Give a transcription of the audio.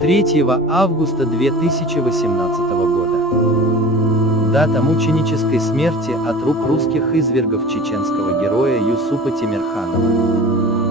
3 августа 2018 года. Дата мученической смерти от рук русских извергов чеченского героя Юсупа Темирханова.